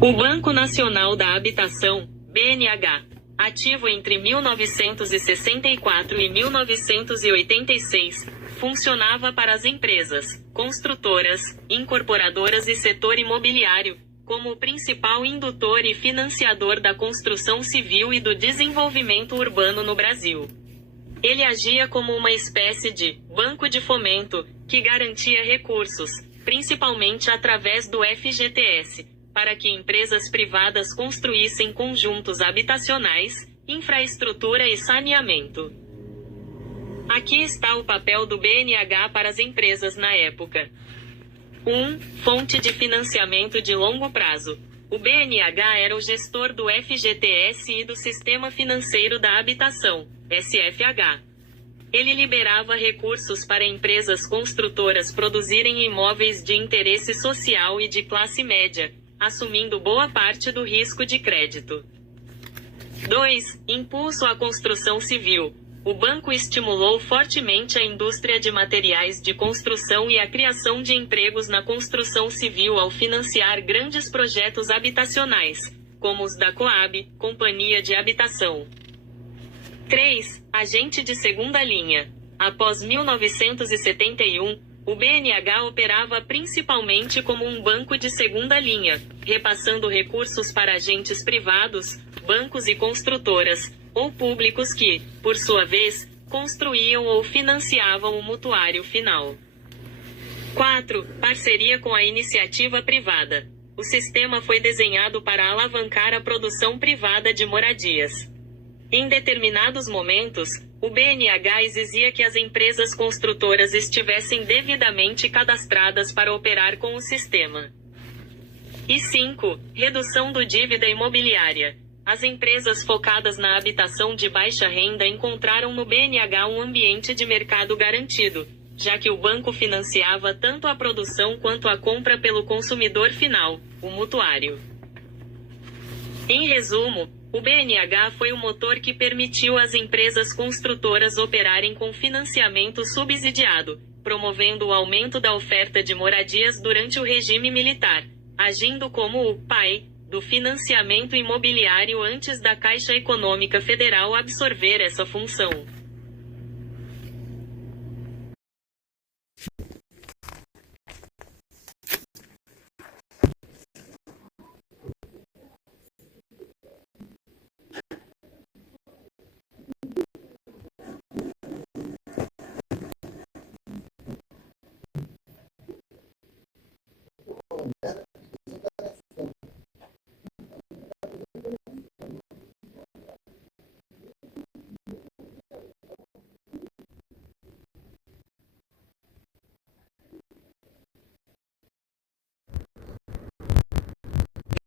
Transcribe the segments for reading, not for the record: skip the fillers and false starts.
O Banco Nacional da Habitação, BNH, ativo entre 1964 e 1986, funcionava para as empresas, construtoras, incorporadoras e setor imobiliário, como o principal indutor e financiador da construção civil e do desenvolvimento urbano no Brasil. Ele agia como uma espécie de banco de fomento, que garantia recursos, principalmente através do FGTS, para que empresas privadas construíssem conjuntos habitacionais, infraestrutura e saneamento. Aqui está o papel do BNH para as empresas na época. 1. Fonte de financiamento de longo prazo. O BNH era o gestor do FGTS e do Sistema Financeiro da Habitação, SFH. Ele liberava recursos para empresas construtoras produzirem imóveis de interesse social e de classe média, assumindo boa parte do risco de crédito. 2. Impulso à construção civil. O banco estimulou fortemente a indústria de materiais de construção e a criação de empregos na construção civil ao financiar grandes projetos habitacionais, como os da Coab, Companhia de Habitação. 3. Agente de segunda linha. Após 1971, o BNH operava principalmente como um banco de segunda linha, repassando recursos para agentes privados, bancos e construtoras, ou públicos que, por sua vez, construíam ou financiavam o mutuário final. 4. Parceria com a iniciativa privada. O sistema foi desenhado para alavancar a produção privada de moradias. Em determinados momentos, o BNH exigia que as empresas construtoras estivessem devidamente cadastradas para operar com o sistema. E 5. Redução do dívida imobiliária. As empresas focadas na habitação de baixa renda encontraram no BNH um ambiente de mercado garantido, já que o banco financiava tanto a produção quanto a compra pelo consumidor final, o mutuário. Em resumo, o BNH foi o motor que permitiu às empresas construtoras operarem com financiamento subsidiado, promovendo o aumento da oferta de moradias durante o regime militar, agindo como o pai do financiamento imobiliário antes da Caixa Econômica Federal absorver essa função.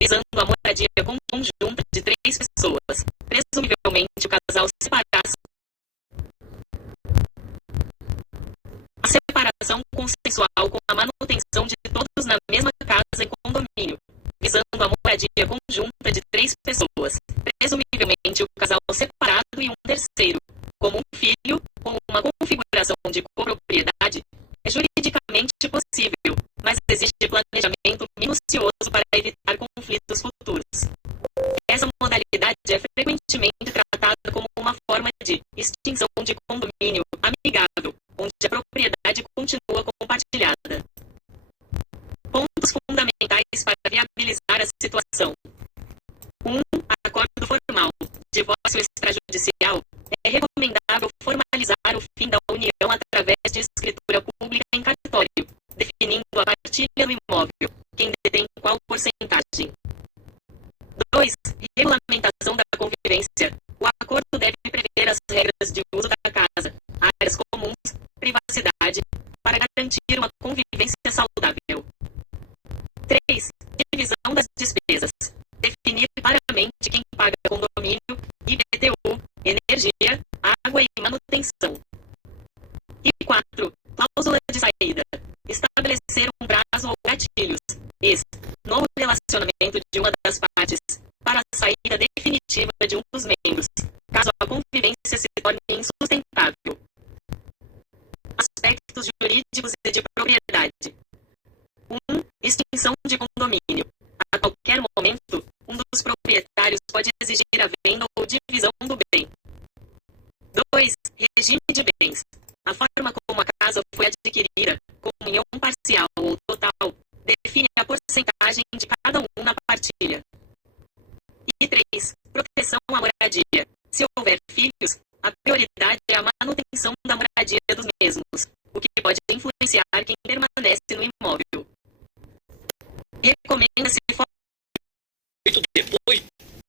Visando a moradia conjunta de 3 pessoas, presumivelmente o casal se separasse. A separação consensual com a manutenção de todos na mesma casa e condomínio, visando a moradia conjunta de 3 pessoas, presumivelmente o casal separado e um terceiro, como um filho, com uma configuração de copropriedade, é juridicamente possível, mas exige planejamento minucioso para evitar conflitos futuros. Essa modalidade é frequentemente tratada como uma forma de extinção de condomínio amigável, onde a propriedade continua compartilhada. Pontos fundamentais para viabilizar a situação. 1. Acordo formal. Divórcio extrajudicial. É recomendável formalizar o fim da união através de escritura pública em cartório, definindo a partilha do imóvel, quem detém qual porcentagem. 2. Regulamentação da convivência. O acordo deve prever as regras de uso da casa, áreas comuns, privacidade, para garantir uma convivência saudável. 3. Divisão das despesas. Definir claramente quem paga condomínio, IPTU, energia, água e manutenção. E 4. Cláusula de saída. Estabelecer um prazo ou gatilhos, no relacionamento de uma das partes, para a saída definitiva de um dos membros, caso a convivência se torne insustentável. Aspectos jurídicos e de propriedade. 1. Extinção de condomínio. A qualquer momento Recomenda-se depois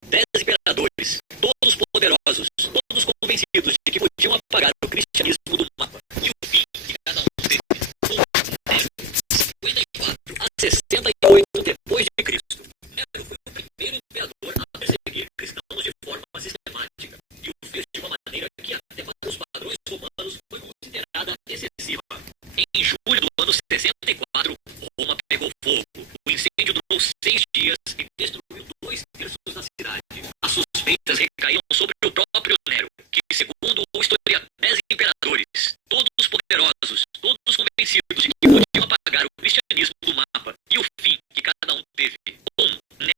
10 imperadores, todos poderosos, todos convencidos de que podiam apagar o cristianismo do mapa. E o fim de cada um deles, 54 a 68 depois de Cristo. Nero foi o primeiro imperador a perseguir cristãos de forma sistemática e o fez de uma maneira que até para os padrões romanos foi considerada excessiva. Em julho do ano 64, Roma pegou fogo. O incêndio durou 6 dias e destruiu 2/3 da cidade. As suspeitas recaíam sobre o próprio Nero, que, segundo o historiador, 10 imperadores, todos poderosos, todos convencidos de que podiam apagar o cristianismo do mapa, e o fim que cada um teve.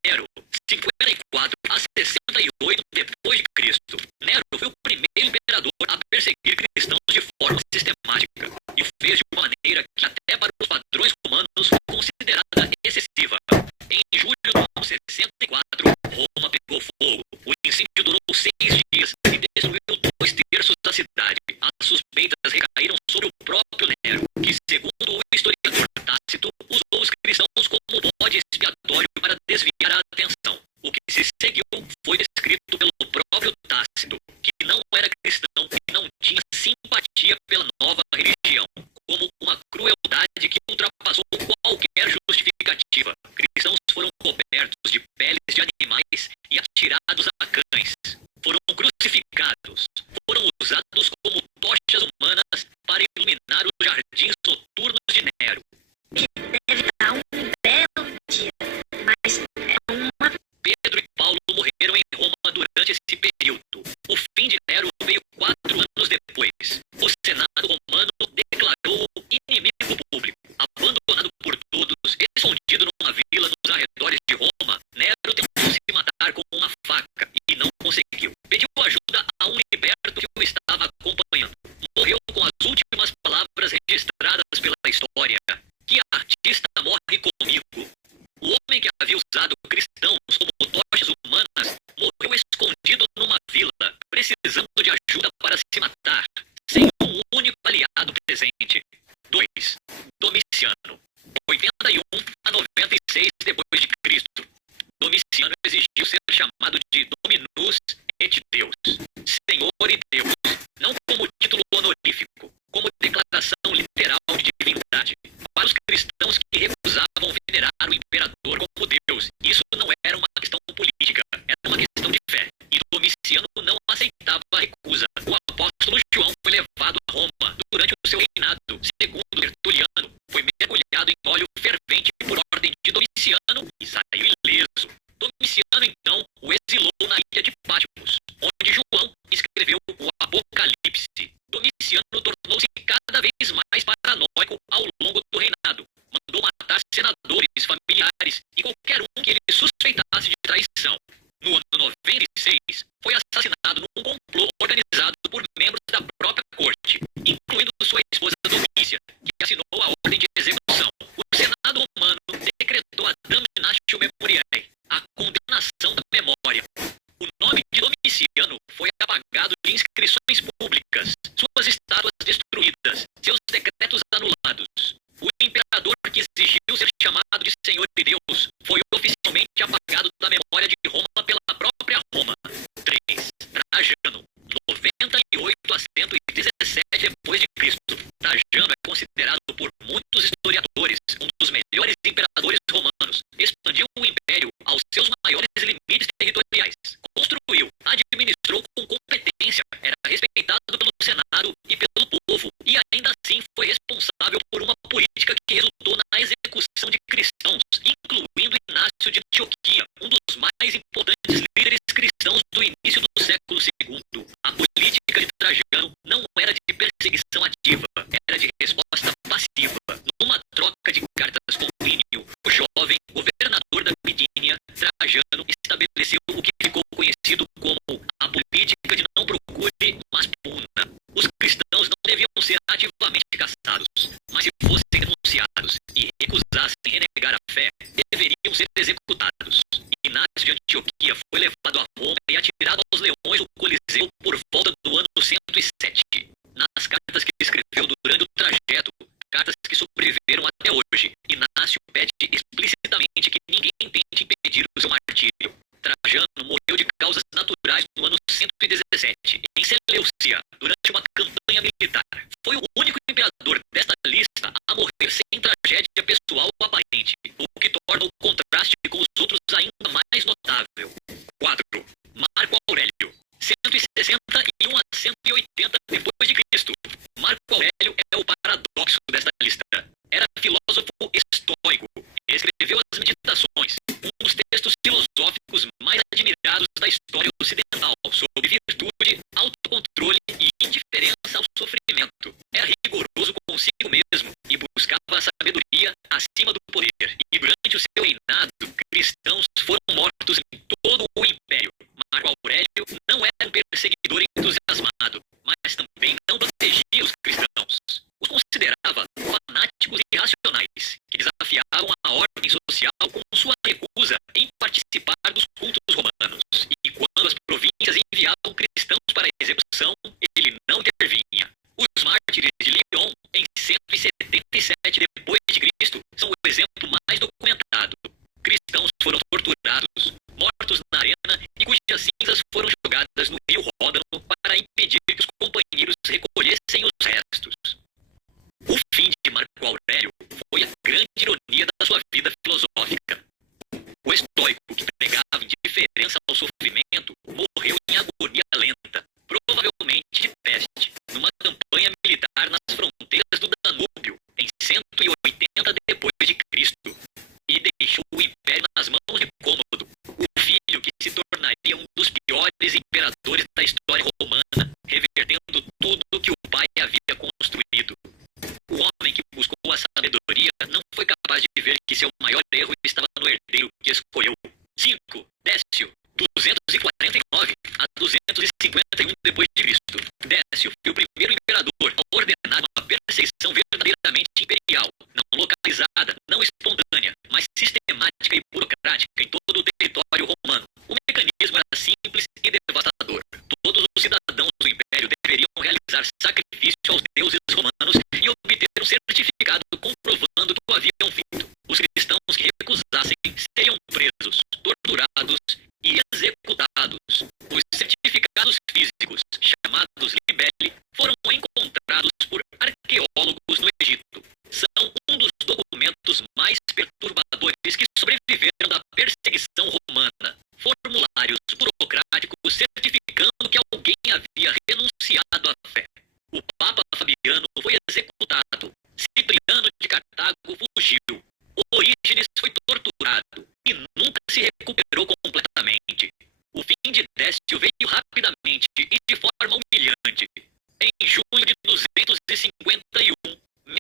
Nero, 54 a 68 depois de Cristo. Nero foi o primeiro imperador a perseguir cristãos de forma sistemática e o fez de uma maneira que até para os padrões romanos foi considerada excessiva. Em julho do ano 64, Roma pegou fogo. O incêndio durou 6 dias e destruiu 2/3 da cidade. As suspeitas recaíram sobre o próprio Nero, que, segundo o historiador Tácito, usou os cristãos como bode expiatório para desviar a atenção. O que se seguiu foi descrito pelo próprio Tácito, que não era cristão e não tinha simpatia pela nova religião, como uma crueldade que ultrapassou qualquer justificativa. Cristãos foram cobertos de peles de animais e atirados a cães. Foram crucificados. Foram usados como tochas humanas para iluminar os jardins noturnos de Nero. Deve dar um belo dia, mas é uma... Pedro e Paulo morreram em Roma durante esse período. O fim de Nero veio 4 anos depois. O Senado romano declarou-o inimigo público. Abandonado por todos, escondido numa vila nos arredores de Roma, Nero tentou se matar com uma faca e não conseguiu. Pediu ajuda a um liberto que o estava acompanhando. Morreu com as últimas palavras registradas pela história: "Que artista morre comigo?" O homem que havia usado cristãos como tochas humanas morreu escondido numa vila, precisando de ajuda para se matar, sem um único aliado presente. 2. Domiciano, 81 a 96 depois de Cristo. Domiciano exigiu ser chamado de Dominus et Deus, Senhor e Deus, não como título honorífico, como declaração literal de divindade. Para os cristãos que recusavam venerar o imperador como Deus, isso não era uma questão política, era uma questão de fé. E Domiciano não aceitava a recusa. O apóstolo João foi levado a Roma durante o seu reinado, segundo Tertuliano. Foi mergulhado em óleo fervente por ordem de Domiciano e saiu ileso. Domiciano, então, o exilou na ilha de Patmos, onde João escreveu o Apocalipse. Domiciano tornou-se cada vez mais paranoico ao longo do reinado. Mandou matar senadores, familiares e qualquer um que ele suspeitasse de traição. No ano 96, foi assassinado num complô organizado por membros da própria corte, incluindo sua esposa Domícia, que assinou a ordem de execução. O Senado romano decretou a damnatio memoriae, a condenação da memória. O nome de Domiciano foi apagado de inscrições públicas, suas estátuas destruídas, seus decretos anulados. O imperador que exigiu ser chamado de Senhor e Deus foi oficialmente apagado da memória de Roma pela própria Roma. 3. Trajano, 98 a 117 depois de Cristo. Trajano é considerado por muitos historiadores um dos melhores imperadores romanos. Expandiu o império aos seus maiores limites territoriais. Construiu, administrou com competência, era respeitado pelo Senado e pelo povo, e ainda assim foi responsável por uma política que resultou na execução de cristãos, incluindo Inácio de Antioquia, um dos mais importantes líderes cristãos do início do século II. A política de Trajano não era de perseguição ativa, era de resposta passiva. Numa troca de cartas com Plínio, o jovem governador da Midínia, Trajano estabeleceu o que ficou conhecido como a política de não procure, mas puna. Os cristãos não deviam ser ativamente caçados, mas se fossem denunciados e recusassem renegar a fé, deveriam ser executados. Inácio de Antioquia foi levado a Roma e atirado aos leões do Coliseu por volta do ano 107. Nas cartas que escreveu durante o trajeto, cartas que sobreviveram até hoje, Inácio pede explicitamente Rússia durante uma campanha militar. Foi o único imperador desta lista a morrer sem tragédia pessoal aparente, o que torna o contraste com os outros ainda mais notável. 4. Marco Aurélio, 161 a 180 depois de Cristo. Marco Aurélio é o paradoxo desta lista. Era filósofo estoico, escreveu as Meditações, um dos textos filosóficos mais admirados da história ocidental, sobre virtude, autocontrole e indiferença ao sofrimento. Era rigoroso consigo mesmo e buscava a sabedoria acima do poder. E durante o seu reinado, cristãos foram mortos em todo o império. Marco Aurélio não era um perseguidor entusiasmado, mas também não protegia os cristãos. Os considerava fanáticos irracionais, que desafiavam a ordem social com sua recusa em participar dos cultos romanos. E quando as províncias enviavam cristãos para a execução, ele não intervinha. Os mártires de Lyon, em 177 depois de Cristo, são o exemplo mais documentado. Cristãos foram torturados, mortos na arena e cujas cinzas foram jogadas no rio Ródano para impedir que os companheiros recolhessem os restos. O fim de Marco Aurélio foi a grande ironia da sua vida filosófica. O estoico, que pregava indiferença ao sofrimento, morreu em agonia lenta, provavelmente de peste, numa campanha militar nas fronteiras do Danúbio, em 180 depois de Cristo, e deixou o império nas mãos de Cômodo, o filho que se tornaria um dos piores imperadores da história romana, revertendo tudo o que o pai havia construído. O homem que buscou a sabedoria não foi capaz de ver que seu maior erro estava no herdeiro que escolheu. 5. Décio, 249 a 251 depois de Cristo. Décio foi o primeiro imperador a ordenar uma perseguição verdadeiramente imperial, não localizada, não espontânea, mas sistemática e burocrática em todo o território romano. O mecanismo era simples e devastador. Todos os cidadãos do império deveriam realizar sacrifício aos deuses romanos e obter um certificado comprovando que o haviam feito. Os cristãos que recusassem seriam presos, torturados e executados. Os certificados físicos, chamados libelli, foram encontrados por arqueólogos no Egito. São um dos documentos mais perturbadores que sobreviveram da perseguição romana. Formulários burocráticos certificando que alguém havia renunciado à fé. O Papa Fabiano foi executado. Cipriano de Cartago fugiu. Orígenes foi torturado e nunca se recuperou completamente. O fim de Décio veio rapidamente e de forma humilhante. Em junho de 251,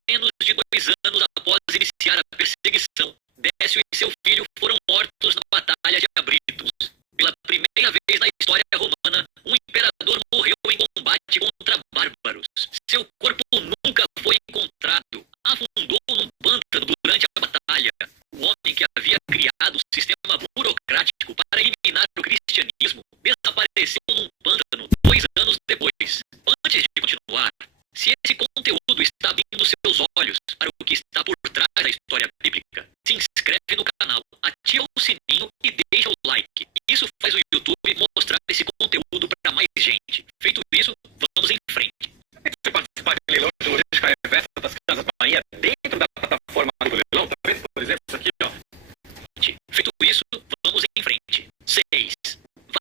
menos de 2 anos após iniciar a perseguição, Décio e seu filho foram mortos na Batalha de Abridos. Pela primeira vez na história romana, um imperador morreu em combate contra bárbaros. Seu corpo nunca foi encontrado. Afundou num pântano durante a batalha. O homem que havia criado o sistema burocrático para eliminar o cristianismo desapareceu num pântano 2 anos depois. Antes de continuar, se esse conteúdo está abrindo seus olhos para o que está por trás da história bíblica, se inscreve no canal, ativa o sininho e deixa o like. Isso faz o YouTube mostrar esse conteúdo para mais gente. Feito isso, vamos em frente. Você participar de leilão de logística reversa das Casas Bahia dentro da plataforma do leilão, talvez, por exemplo, isso aqui, ó. Feito isso, vamos em frente. 6.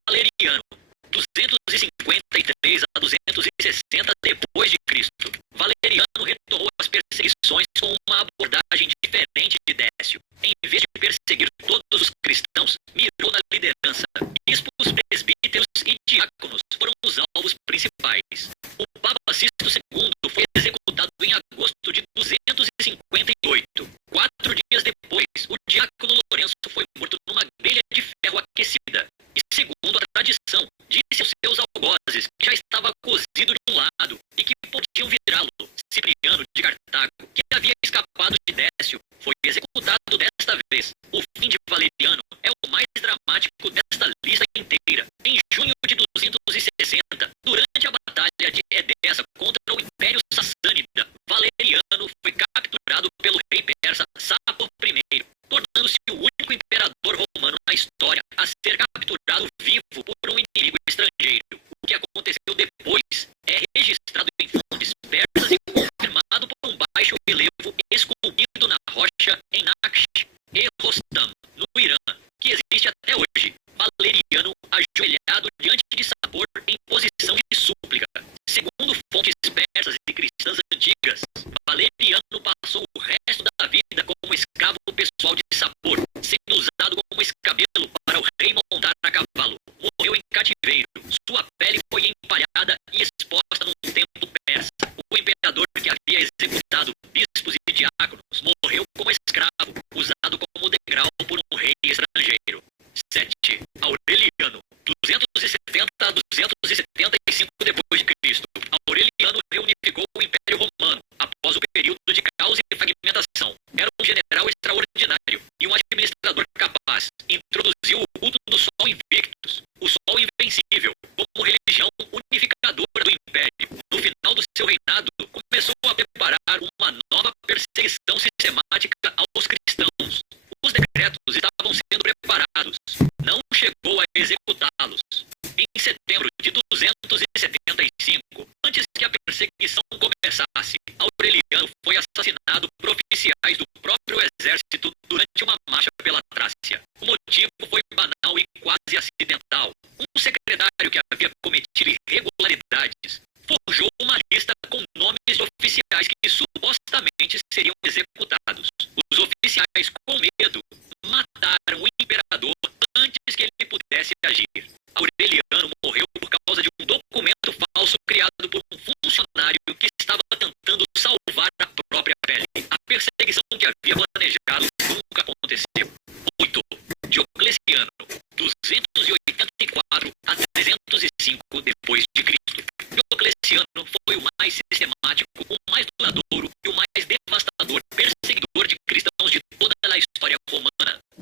Valeriano, 253 a 260 depois de Cristo. Valeriano retomou as perseguições com uma abordagem diferente de Décio. Em vez de perseguir todos os cristãos, mirou na liderança. Bispos, presbíteros e diáconos foram os alvos principais. O Papa Sisto II foi executado em agosto de 258. 4 dias depois, o diácono Lourenço foi morto numa grelha de ferro aquecida. E segundo a tradição, disse aos seus algozes que já estava cozido de um lado e que podiam virá-lo. Cipriano de Cartago, que havia escapado de Décio, foi executado desta vez. O fim de Valeriano é o mais dramático desta lista inteira. Em junho de 260, durante a batalha de Edessa contra o Império Sassânida, Valeriano foi capturado pelo rei persa Sapor I, tornando-se o único imperador romano na história a ser capturado vivo por um inimigo estrangeiro. O que aconteceu depois é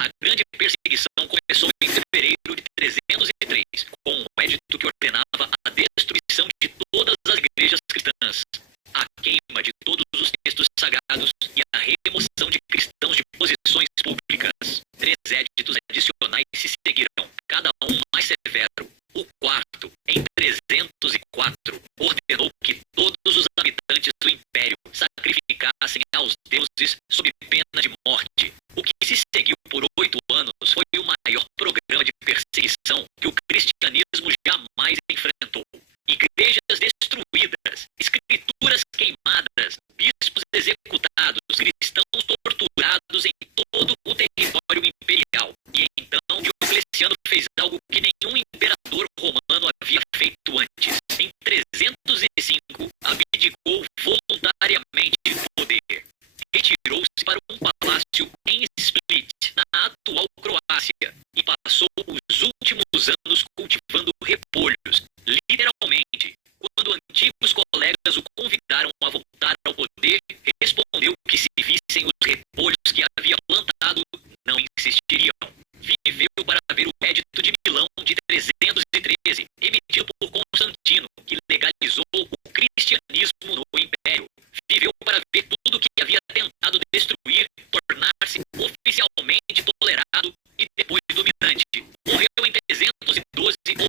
A grande perseguição começou em fevereiro de 303, com um edito que ordenava a destruição de todas as igrejas cristãs, a queima de todos os textos sagrados e a remoção de cristãos de posições públicas. 3 éditos adicionais se seguirão, cada um mais severo. O quarto, em 304, ordenou que todos os habitantes do império sacrificassem aos deuses sob pena de morte. O que se seguiu por 8 anos foi o maior programa de perseguição que o cristianismo jamais enfrentou. Igrejas destruídas, escrituras queimadas, bispos executados, cristãos torturados em todo o território imperial. E então Diocleciano fez algo que nenhum imperador romano havia feito antes. Em 305, abdicou voluntariamente do poder. Retirou-se para um palácio em Split, na atual Croácia, e passou os últimos anos cultivando repolhos. Literalmente, quando antigos colegas o convidaram a voltar ao poder, respondeu que se vissem os repolhos que havia plantado, não insistiriam. Viveu para ver o Edito de Milão de 313, emitido por Constantino, que legalizou o cristianismo no Império. Viveu para ver tudo que havia tentado destruir, tornar-se oficialmente tolerado e depois dominante. Morreu em 312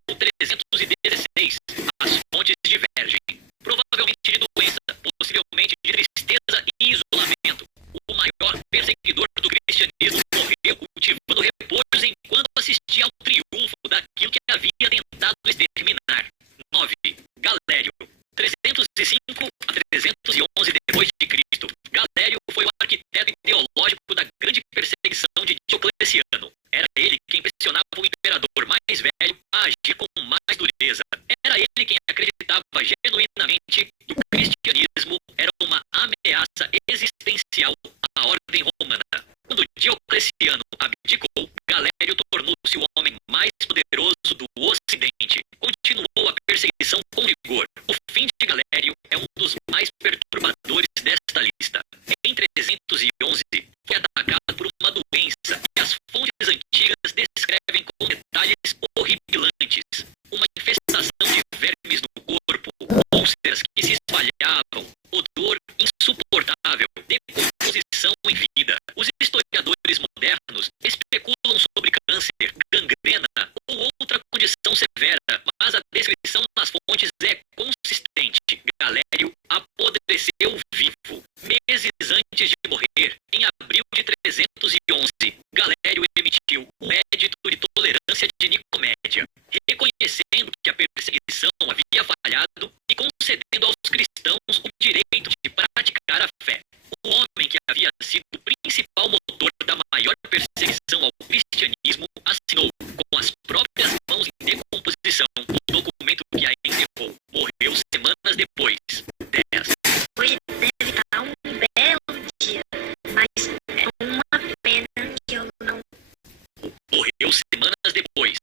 ou 316. As fontes divergem. Provavelmente de doença, possivelmente de tristeza e isolamento. O maior perseguidor do cristianismo morreu cultivando repolhos enquanto assistia ao triunfo daquilo que havia tentado exterminar. 9. Galério. 305 a 311 depois de Cristo. Galério foi o arquiteto ideológico da grande perseguição de Diocleciano. Era ele quem pressionava o imperador mais velho a agir com mais dureza. Era ele quem acreditava genuinamente que o cristianismo era uma ameaça existencial à ordem romana. Quando Diocleciano abdicou, Galério tornou-se o homem mais poderoso do Ocidente. Continuou a perseguição com rigor. O fim de Galério é um dos mais perturbadores desta lista. Em 311, foi atacado por uma doença que as fontes antigas descrevem com detalhes horripilantes. Uma infestação de vermes no corpo, úlceras que se espalhavam, odor insuportável, decomposição em vida. Os historiadores modernos especulam sobre câncer, gangrena ou outra condição severa, mas a descrição nas fontes é consistente. Galério apodreceu vivo. Meses antes de morrer, em abril de 311, Galério emitiu o Edito de Tolerância de Nicomédia, reconhecendo que a perseguição havia falhado e concedendo aos cristãos o direito de praticar a fé. O homem que havia sido o principal motor da maior perseguição ao cristianismo assinou com as próprias mãos em decomposição o documento que a encerrou. Morreu semanas depois. 10. Hoje deve estar um belo dia, mas é uma pena que eu não... Morreu semanas depois.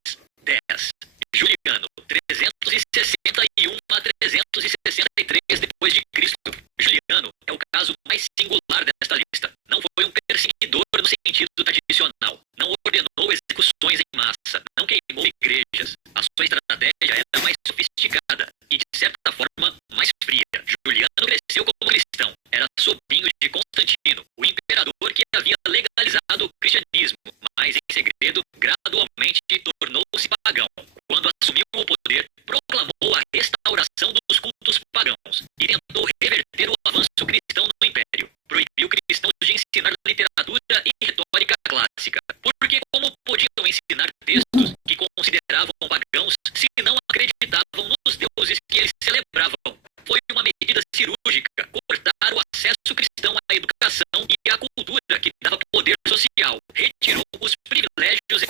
10. Juliano, 361 a 363 depois de Cristo. Juliano é o caso mais singular desta lista. Não foi um perseguidor no sentido tradicional. Não ordenou execuções em massa. Não queimou igrejas. A sua estratégia era mais sofisticada e, de certa forma, mais fria. Juliano cresceu como cristão. Era sobrinho de Constantino, o imperador que havia legalizado o cristianismo, mas em segredo, gradualmente tornou-se pagão. Quando assumiu o poder, proclamou a restauração dos cultos pagãos e tentou reverter o avanço cristão no império. Proibiu cristãos de ensinar literatura e retórica clássica, porque como podiam ensinar textos que consideravam pagãos se não acreditavam nos deuses que eles celebravam? Foi uma medida cirúrgica cortar o acesso cristão à educação e à cultura que dava poder social. Retirou os privilégios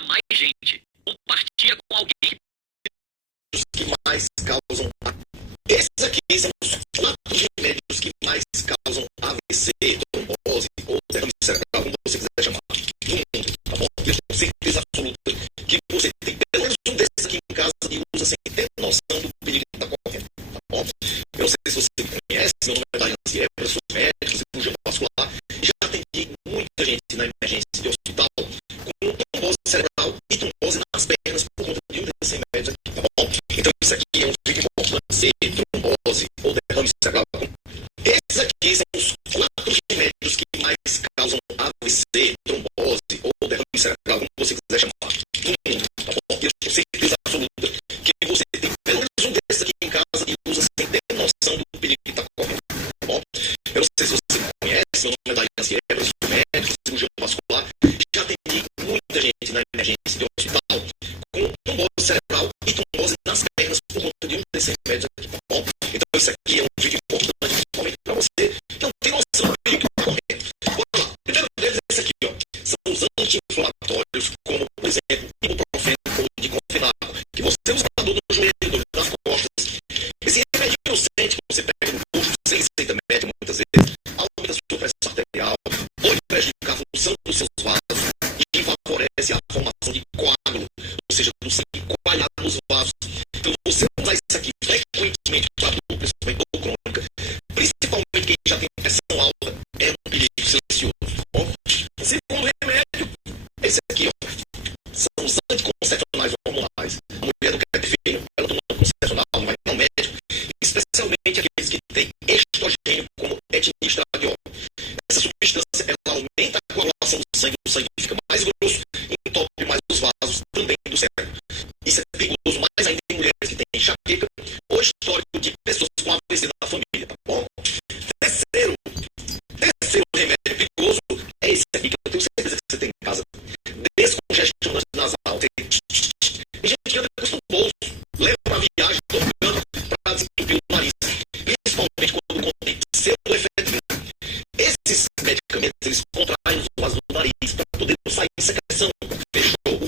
a mais gente. Compartilha com alguém. Os que mais causam. Esses aqui são os 4 remédios que mais causam AVC, trombose ou derrame cerebral, como você quiser chamar, no mundo, tá bom? Eu tenho certeza absoluta que você tem pelo menos um desses aqui em casa e usa sem ter noção do perigo que está correndo, tá bom? Eu não sei se você conhece, meu nome é Daiane Sierra, eu sou médico, cirurgião vascular, e já atendi muita gente na emergência de hospital com trombose cerebral e trombose nas pernas por conta de um desses remédios aqui, tá bom? Então isso aqui é um vídeo importante, ser trombose ou derrame cerebral. Esses aqui são os 4 remédios que mais causam AVC, trombose ou derrame cerebral, como você quiser chamar, no mundo, tá bom? Eu tenho certeza absoluta que você tem pelo menos um desses aqui em casa e usa sem ter noção do perigo que está correndo, tá bom? Eu não sei se você conhece, meu nome é Daiane Sierra, eu sou médico, cirurgião vascular, já atendi muita gente na emergência de hospital com trombose cerebral e trombose nas pernas por conta de um desses remédios aqui, tá bom? Então isso aqui é um vídeo importante, principalmente para você que não tem noção do perigo que está correndo. Bora lá. Primeiro deles é esse aqui, ó. São os anti-inflamatórios, como, por exemplo, ibuprofeno ou diclofenaco, que você usa na dor no joelho, dor nas costas. Esse remédio inocente que você pega no bucho, sem receita médica, muitas vezes, aumenta a sua pressão arterial, pode prejudicar a função dos seus vasos e favorece a formação de coágulo, ou seja, do sangue coalhado nos vasos. Então, você usar isso aqui frequentemente para dor, principalmente dor crônica, principalmente quem já tem pressão alta, é um perigo silencioso. Bom, o segundo remédio é esse aqui, ó. São os anticoncepcionais hormonais. A mulher não quer ter filho, ela toma anticoncepcional, não vai ao médico, especialmente aqueles que têm estrogênio como etinistradiol. Essa substância, ela aumenta a coagulação do sangue, o sangue fica mais grosso, entope mais os vasos também do cérebro. Isso é perigoso mais ainda em mulheres que têm enxaqueca ou histórico de pessoas com AVC na família, tá bom? Terceiro remédio perigoso é esse aqui, que eu tenho certeza que você tem em casa. Descongestionante nasal. Tem gente que anda com isso no bolso, leva para viagem, tocando para desentupir o nariz, principalmente quando contém pseudoefedrina. Esses medicamentos, eles contraem os vasos do nariz para poder sair secreção. Fechou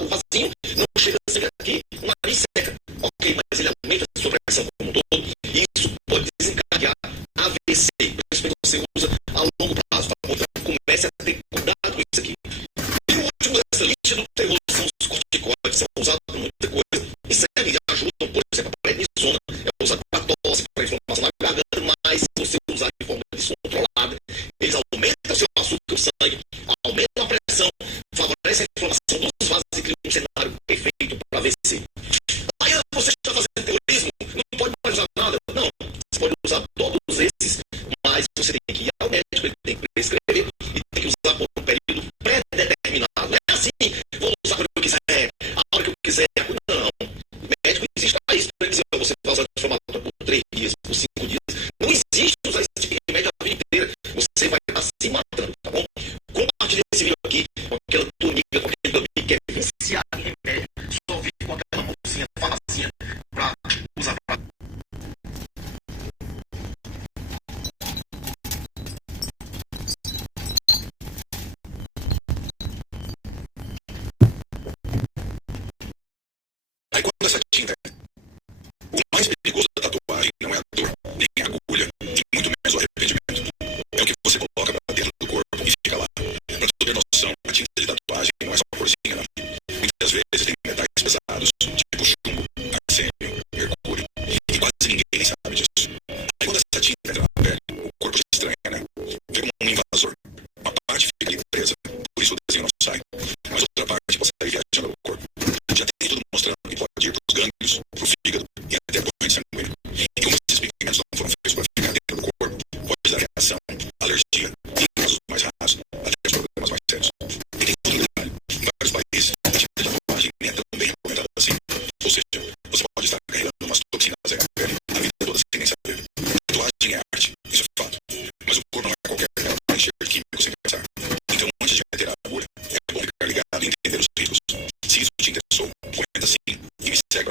o vasinho, não chega a ser aqui, o nariz seca. Ok, mas ele aumenta a sua pressão como um todo e isso pode desencadear AVC. Por isso que você usa a longo prazo, tá bom? Então comece a ter cuidado com isso aqui. E o último dessa lista do terror são os corticoides, são usados para muita coisa e servem, ajudam, por exemplo, a prednisona, é usado para tosse, para inflamação na garganta, mas se você usar de forma descontrolada, eles aumentam o seu açúcar, o sangue, aumentam a pressão, favorecem a inflamação dos vasos e criam um cenário perfeito para AVC. Aí você está fazendo terrorismo, não pode mais usar nada. Não, você pode usar todos esses, mas você tem que ir ao médico, ele tem que prescrever e tem que usar por um período pré-determinado. Não é assim, vou usar quando eu quiser, a hora que eu quiser. Não, o médico existe para isso, para dizer, você vai usar anti-inflamatório por 3 dias, por 5 dias. Não existe usar esse tipo de remédio a vida inteira. Você vai estar se matando, tá bom? Compartilhe esse vídeo aqui com aquela turminha, com aquele amigo que é viciado em remédio, só vive com aquela bolsinha, farmacinha, para usar pra... Aí quando essa tinta, o mais perigoso da tatuagem não é a dor, nem a agulha, e muito menos o arrependimento. É o que você coloca pra dentro do corpo e fica lá. Pra tu ter noção, a tinta de tatuagem não é só corzinha, não. Muitas vezes tem metais pesados, tipo chumbo, arsênio, mercúrio, e quase ninguém sabe disso. Aí quando essa tinta entra na pele, o corpo se estranha, né? Vê como um invasor. Uma parte fica ali presa, por isso o desenho não sai. Mas outra parte pode sair viajando no corpo. Já tem tudo mostrando que pode ir pros gânglios, pro fígado e até a corrente sanguínea. E como esses pigmentos não foram feitos para ficar dentro do corpo, pode dar reação, alergia, e em casos mais raros, até os problemas mais sérios. E tem outro detalhe. Em vários países, a tinta de tatuagem é também recomendada assim. Ou seja, você pode estar carregando umas toxinas aí na pele a vida toda sem nem saber. Tatuagem é arte, isso é fato. Mas o corpo não é qualquer lugar para encher de químico sem pensar. Então, antes de meter a agulha, é bom ficar ligado e entender os riscos. Se isso te interessou, comenta assim e me segue